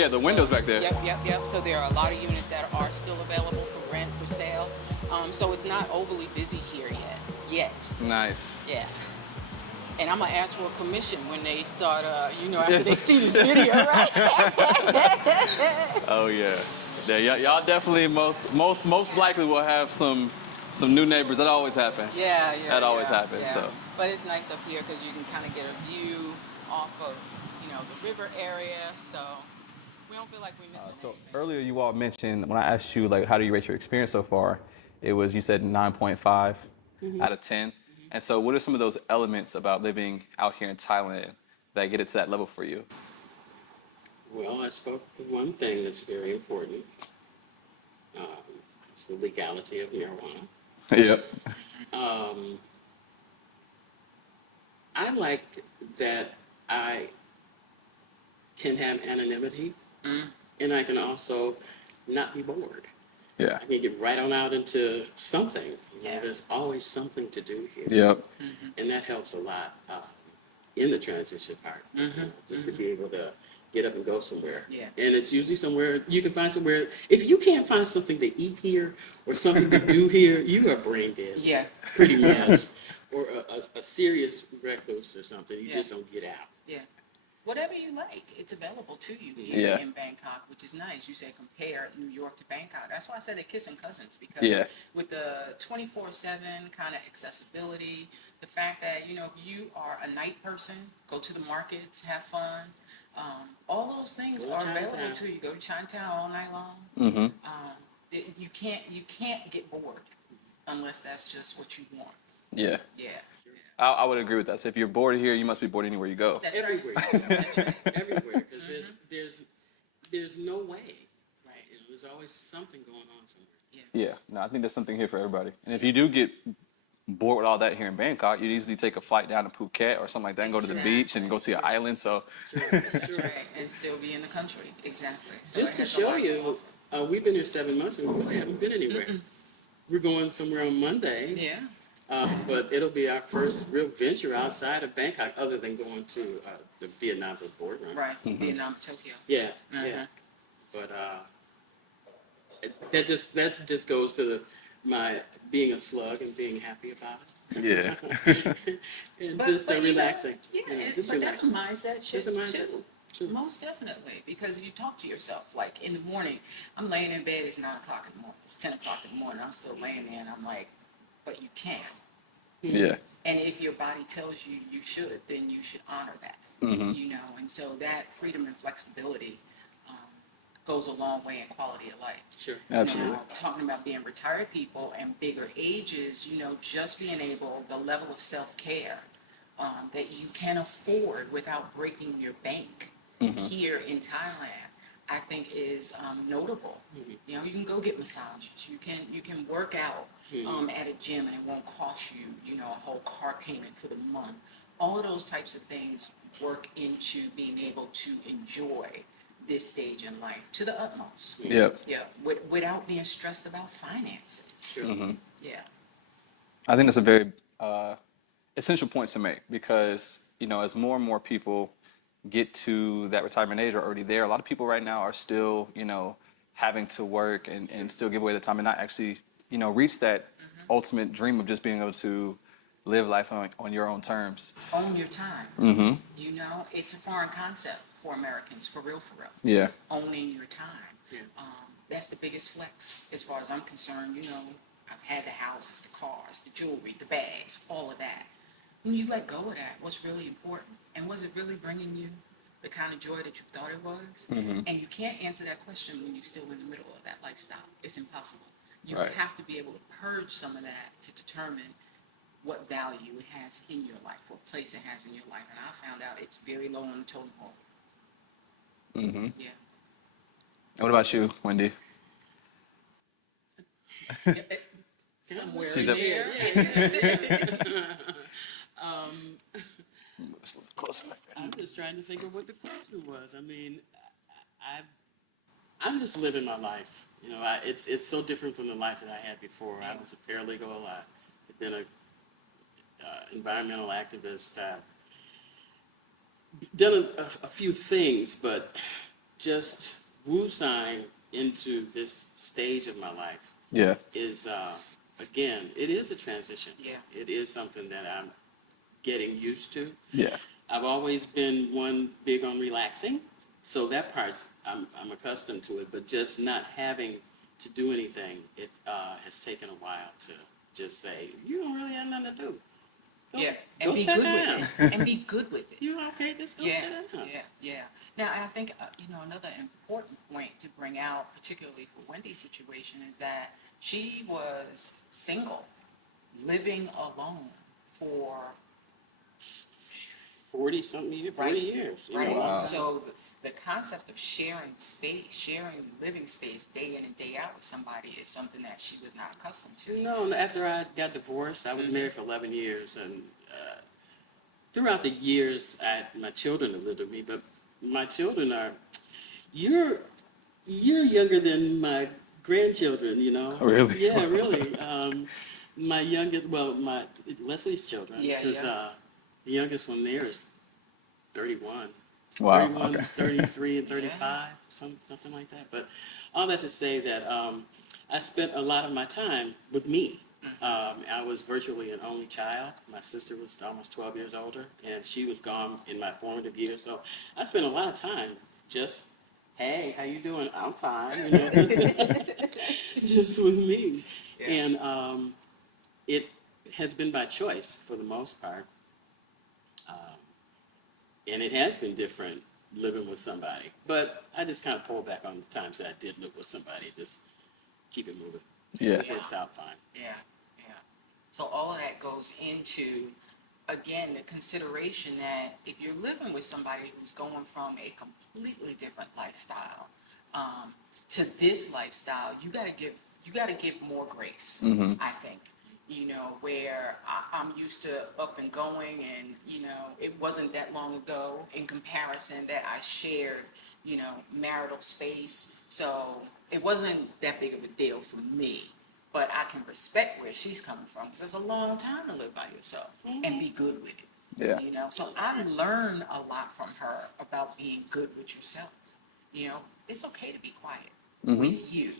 the windows back there. Yep. So there are a lot of units that are still available for rent, for sale. So it's not overly busy here yet. Nice. Yeah. And I'm gonna ask for a commission when they start, after they see this video, right? Oh yeah. Yeah, y'all definitely most likely will have some new neighbors. That always happens. Yeah. That always happens. Yeah. So. But it's nice up here because you can kind of get a view off of, the river area. So we don't feel like we're missing So anything. earlier you all mentioned, when I asked you, like, how do you rate your experience so far, you said 9.5 out of 10. And so what are some of those elements about living out here in Thailand that get it to that level for you? Well, I spoke to one thing that's very important. It's the legality of marijuana. Yep. I like that I can have anonymity, and I can also not be bored. Yeah. I can get right on out into something. Yeah. There's always something to do here. Yep. And that helps a lot in the transition part. Just to be able to get up and go somewhere. Yeah. And it's usually somewhere you can find somewhere. If you can't find something to eat here or something to do here, you are brain dead. Yeah. Pretty much. Or a serious recluse or something. You just don't get out. Yeah. Whatever you like, it's available to you here in Bangkok, which is nice. You say compare New York to Bangkok. That's why I say they're kissing cousins, because with the 24/7 kind of accessibility, the fact that, if you are a night person, go to the markets, have fun, all those things are available to you. Go to Chinatown all night long. You can't get bored unless that's just what you want. Yeah. Yeah. I would agree with that. So if you're bored here, you must be bored anywhere you go. That's Everywhere. right. That's right. Everywhere. Because there's no way. Right. There's always something going on somewhere. Yeah. No, I think there's something here for everybody. And if you do get bored with all that here in Bangkok, you'd easily take a flight down to Phuket or something like that and go to the beach and go see an island. So That's right. And still be in the country. Exactly. So Just it to has a show lot you, we've been here 7 months and we really haven't been anywhere. We're going somewhere on Monday. Yeah. But it'll be our first real venture outside of Bangkok, other than going to the Vietnam boardroom. Right, Vietnam, Tokyo. Yeah, yeah. But that just goes to my being a slug and being happy about it. Yeah. And But, just but you know, relaxing. yeah, You know, it- just but that's a relaxing. mindset shift It's a mindset. too. True. Most definitely, because you talk to yourself. Like in the morning, I'm laying in bed. It's 9 o'clock in the morning. It's 10 o'clock in the morning. I'm still laying there, and I'm like, but you can. Yeah. And if your body tells you you should, then you should honor that. You know, and so that freedom and flexibility um, goes a long way in quality of life. Sure. Absolutely. Now, talking about being retired people and bigger ages, you know, just being able, the level of self-care that you can afford without breaking your bank here in Thailand, I think is notable. You know, you can go get massages, you can work out at a gym and it won't cost you, you know, a whole car payment for the month. All of those types of things work into being able to enjoy this stage in life to the utmost. Yep. Yeah, without being stressed about finances. Sure. Yeah. I think that's a very essential point to make because, you know, as more and more people get to that retirement age or already there, a lot of people right now are still, you know, having to work and still give away the time and not actually, you know, reach that ultimate dream of just being able to live life on your own terms. Own your time. You know, it's a foreign concept for Americans, for real, for real. Yeah. Owning your time. That's the biggest flex as far as I'm concerned. You know, I've had the houses, the cars, the jewelry, the bags, all of that. When you let go of that, what's really important? And was it really bringing you the kind of joy that you thought it was? And you can't answer that question when you're still in the middle of that lifestyle. It's impossible. You Right. have to be able to purge some of that to determine what value it has in your life, what place it has in your life. And I found out it's very low on the totem pole. Yeah. What about you, Wendy? Somewhere She's in up- there. Closer. I'm just trying to think of what the question was. I mean, I'm just living my life. You know, it's so different from the life that I had before. I was a paralegal. I've been a environmental activist. Done a few things, but just sign into this stage of my life Yeah. is again, it is a transition. Yeah. It is something that I'm getting used to. Yeah. I've always been one big on relaxing, so that part's I'm accustomed to it. But just not having to do anything, it has taken a while to just say you don't really have nothing to do. Go, Yeah, go and be sit good down. with it. And be good with it. You okay? Just go Yeah, sit down. yeah. Now, I think, you know, another important point to bring out, particularly for Wendy's situation, is that she was single, living alone for 40-something years, 40 years. You right. know, Wow. So the concept of sharing space, sharing living space day in and day out with somebody is something that she was not accustomed to. No, after I got divorced, I was married for 11 years, and throughout the years, my children have lived with me, but my children are, you're younger than my grandchildren, you know? Really? Yeah, really. My youngest, my Leslie's children, Yeah, because yeah. the youngest one there is 31. Wow, 31, okay. 33, and 35, something like that. But all that to say that I spent a lot of my time with me. I was virtually an only child. My sister was almost 12 years older, and she was gone in my formative years. So I spent a lot of time just, hey, how you doing? I'm fine. You know, just with me. Yeah. And it has been by choice for the most part. And it has been different living with somebody. But I just kind of pull back on the times that I did live with somebody. Just keep it moving. Yeah. It works out fine. Yeah. So all of that goes into, again, the consideration that if you're living with somebody who's going from a completely different lifestyle to this lifestyle, you gotta give more grace. I think, you know, where I'm used to up and going, and you know, it wasn't that long ago in comparison that I shared, you know, marital space, so it wasn't that big of a deal for me. but I can respect where she's coming from because it's a long time to live by yourself and be good with it. Yeah. You know, so I learn a lot from her about being good with yourself. You know, it's okay to be quiet with you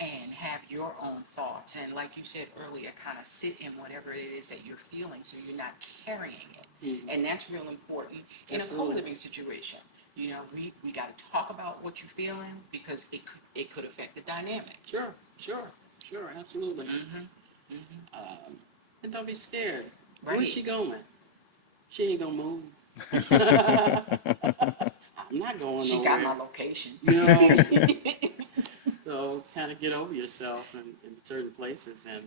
and have your own thoughts. And like you said earlier, kind of sit in whatever it is that you're feeling so you're not carrying it. And that's real important in a co-living situation. You know, we got to talk about what you're feeling because it could affect the dynamic. Sure, absolutely. And don't be scared. Where's she going? She ain't gonna move. I'm not going She nowhere. got my location. You know, so kind of get over yourself in certain places and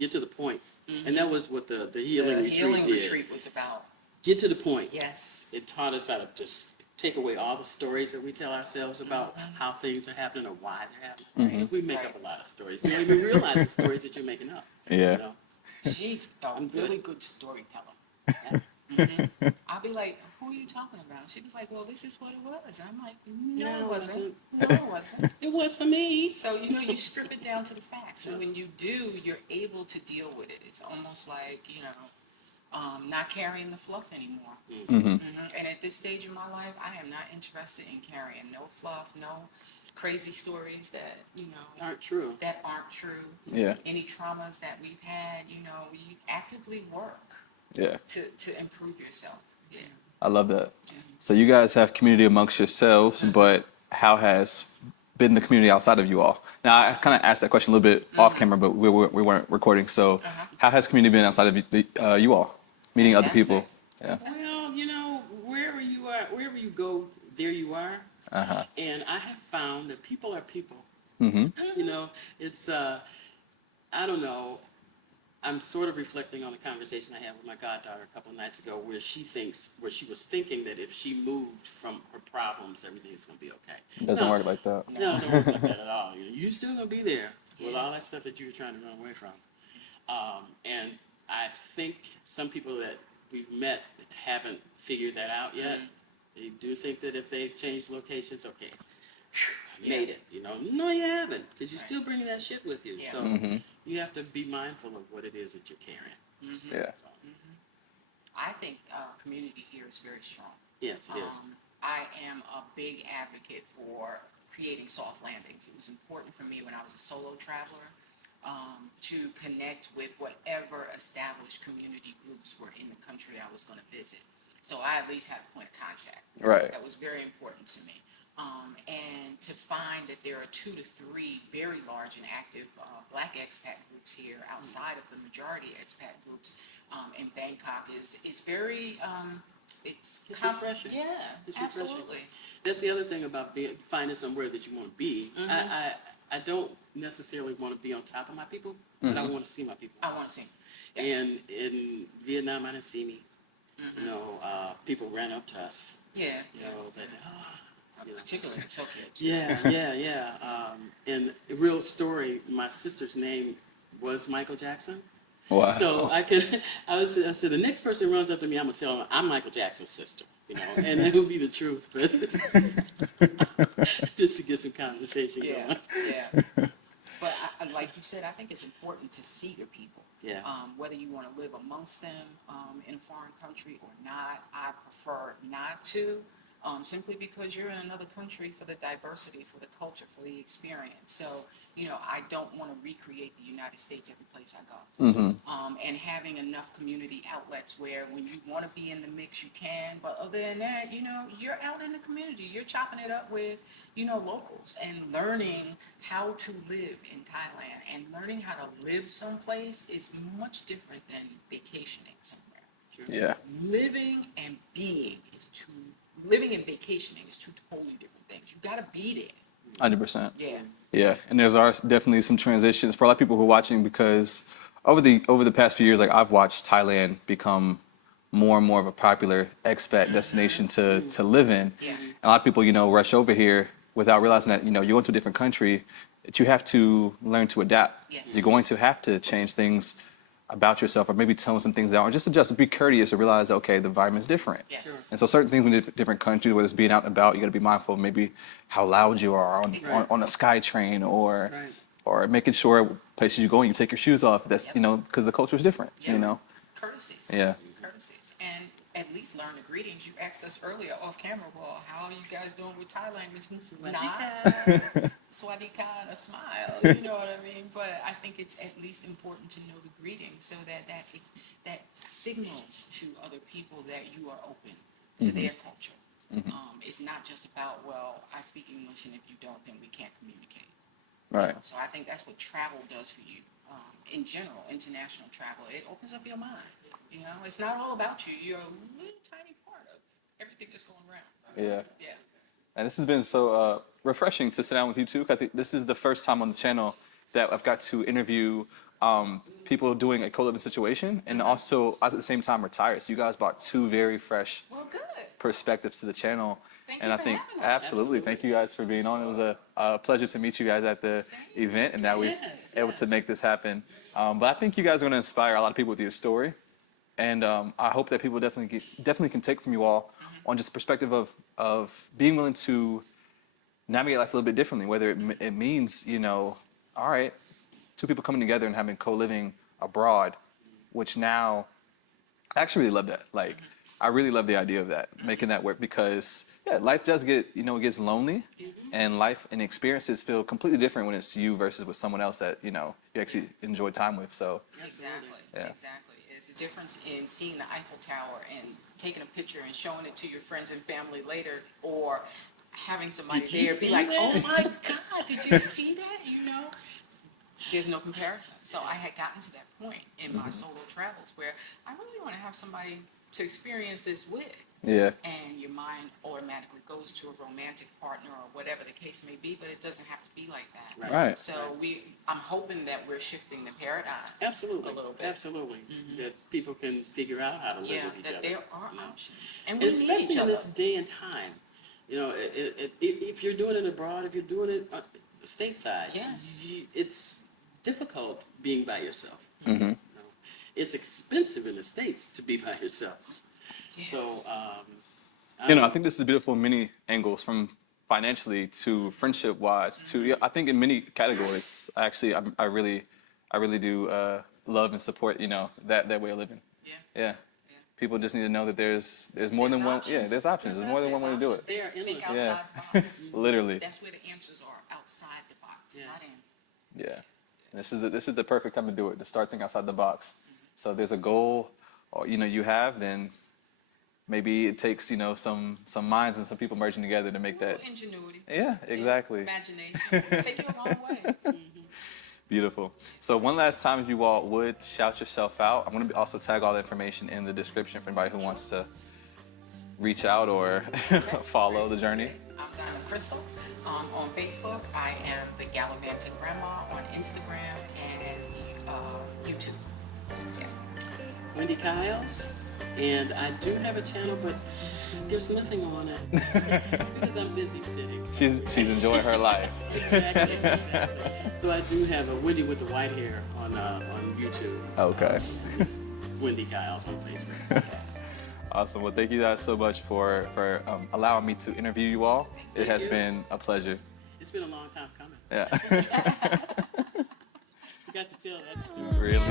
get to the point. And that was what the healing retreat did. Retreat was about. Get to the point. Yes. It taught us how to just take away all the stories that we tell ourselves about how things are happening or why they're happening. Because we make up a lot of stories. You don't even realize the stories that you're making up. Yeah. You know? She's a really good storyteller. I'll be like, who are you talking about? She was like, well, this is what it was. I'm like, no, it wasn't. No, it wasn't. It was for me. So, you know, you strip it down to the facts. And when you do, you're able to deal with it. It's almost like, you know, not carrying the fluff anymore. And at this stage of my life, I am not interested in carrying no fluff, no crazy stories that, you know, Aren't true. Yeah. Any traumas that we've had, you know, we actively work Yeah. to improve yourself. Yeah. I love that. So you guys have community amongst yourselves, but how has been the community outside of you all? Now, I kind of asked that question a little bit off camera, but we weren't recording. So how has community been outside of you all, meeting other people? Yeah. Well, you know, wherever you go, there you are. And I have found that people are people. You know, it's, I don't know, I'm sort of reflecting on the conversation I had with my goddaughter a couple of nights ago where she was thinking that if she moved from her problems, everything's going to be okay. It doesn't work like that. No, it don't work like that at all. You're still going to be there with all that stuff that you were trying to run away from. And I think some people that we've met haven't figured that out yet. They do think that if they've changed locations, okay, I made it. You know, no, you haven't, because you're still bringing that shit with you. So you have to be mindful of what it is that you're carrying. Yeah. I think community here is very strong. Yes, it is. I am a big advocate for creating soft landings. It was important for me when I was a solo traveler to connect with whatever established community groups were in the country I was going to visit. So I at least had a point of contact. Right. That was very important to me. And to find that there are 2 to 3 very large and active Black expat groups here outside of the majority expat groups in Bangkok is very, it's refreshing. Yeah, It's absolutely. refreshing. That's the other thing about finding somewhere that you want to be. I don't necessarily want to be on top of my people, but I want to see my people. I want to see. Yeah. And in Vietnam, I didn't see me. You know, people ran up to us. Yeah. You know, but, you know. Particularly in Tokyo. Too. Yeah. And a real story, my sister's name was Michael Jackson. Wow. So I said, the next person who runs up to me, I'm going to tell them I'm Michael Jackson's sister, you know, and it will be the truth. But just to get some conversation going. Yeah. But like you said, I think it's important to see your people. Yeah. Whether you want to live amongst them in a foreign country or not, I prefer not to. Simply because you're in another country for the diversity, for the culture, for the experience. So, you know, I don't want to recreate the United States every place I go. And having enough community outlets where when you want to be in the mix, you can. But other than that, you know, you're out in the community. You're chopping it up with, you know, locals and learning how to live in Thailand. And learning how to live someplace is much different than vacationing somewhere. Yeah. Living and vacationing is 2 totally different things. You gotta be there. 100%. Yeah. Yeah, and there's definitely some transitions for a lot of people who are watching because over the past few years, like I've watched Thailand become more and more of a popular expat destination to live in. Yeah. And a lot of people, you know, rush over here without realizing that, you know, you're going to a different country, that you have to learn to adapt. Yes. You're going to have to change things about yourself or maybe tone some things down or just adjust, be courteous and realize, okay, the environment's different. Yes. Sure. And so certain things when you're in different countries, whether it's being out and about, you got to be mindful of maybe how loud you are on a SkyTrain or or making sure places you go and you take your shoes off. That's, you know, because the culture is different, you know? Courtesies. Yeah. Courtesies. And at least learn the greetings. You asked us earlier off camera, well, how are you guys doing with Thai language? Nod, swadika, and a smile, you know what I mean? But I think it's at least important to know the greeting so that signals to other people that you are open to their culture. It's not just about, well, I speak English, and if you don't, then we can't communicate. Right. So I think that's what travel does for you. In general, international travel, it opens up your mind. You know, it's not all about you. You're a little tiny part of everything that's going around. Yeah. Yeah. And this has been so refreshing to sit down with you too. I think this is the first time on the channel that I've got to interview people doing a co-living situation and also at the same time retired. So you guys brought two very fresh Well, good. perspectives to the channel. Thank And you I for think having us. absolutely, thank you guys for being on. It was a pleasure to meet you guys at the Same. event, and now we're Yes. able to make this happen. But I think you guys are going to inspire a lot of people with your story, and I hope that people definitely can take from you all on just perspective of being willing to navigate life a little bit differently. Whether it means, you know, all right, two people coming together and having co-living abroad, which now I actually really love that. Like, I really love the idea of that, making that work, because yeah, life does get, you know, it gets lonely, and life and experiences feel completely different when it's you versus with someone else that, you know, you actually enjoy time with. So Exactly. Yeah. Exactly. There's a difference in seeing the Eiffel Tower and taking a picture and showing it to your friends and family later, or having somebody Did you there be see like, that? "Oh my God, did you see that?" You know, there's no comparison. So I had gotten to that point in my solo travels where I really want to have somebody to experience this with. yeah, And your mind automatically goes to a romantic partner or whatever the case may be, but it doesn't have to be like that. right. So I'm hoping that we're shifting the paradigm. Absolutely. A little bit. Absolutely. That people can figure out how to live Yeah, with each that other. there are options, and we need Especially each in other. this day and time. You know, if you're doing it abroad, if you're doing it stateside, Yes. it's difficult being by yourself. You know, it's expensive in the States to be by yourself. Yeah. So, You know, I think this is beautiful in many angles, from financially to friendship wise to, yeah, I think in many categories. Actually, I really do love and support, you know, that way of living. Yeah. Yeah. People just need to know that there's more than one. Yeah, there's options. There's more than one way to do it. They are Think endless. outside the box. Literally. That's where the answers are, outside the box, Yeah. not in. Yeah. And this is the perfect time to do it, to start thinking outside the box. So if there's a goal, or you know, you have, then maybe it takes, you know, some minds and some people merging together to make A that. little ingenuity. Yeah, exactly. Imagination. Take you a long way. Beautiful. So one last time, if you all would shout yourself out, I'm going to also tag all the information in the description for anybody who wants to reach out or follow the journey. I'm Dinah Crystal. On Facebook, I am the Gallivanting Grandma on Instagram and YouTube. Yeah. Wendy Kyles, and I do have a channel, but there's nothing on it because I'm busy sitting. So. She's enjoying her life. Exactly. So I do have a Wendy with the white hair on YouTube. Okay. It's Wendy Kyles on Facebook. Awesome. Well, thank you guys so much for allowing me to interview you all. It has been a pleasure. It's been a long time coming. Yeah. Forgot to tell that story. Really.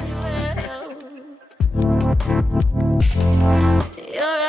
You're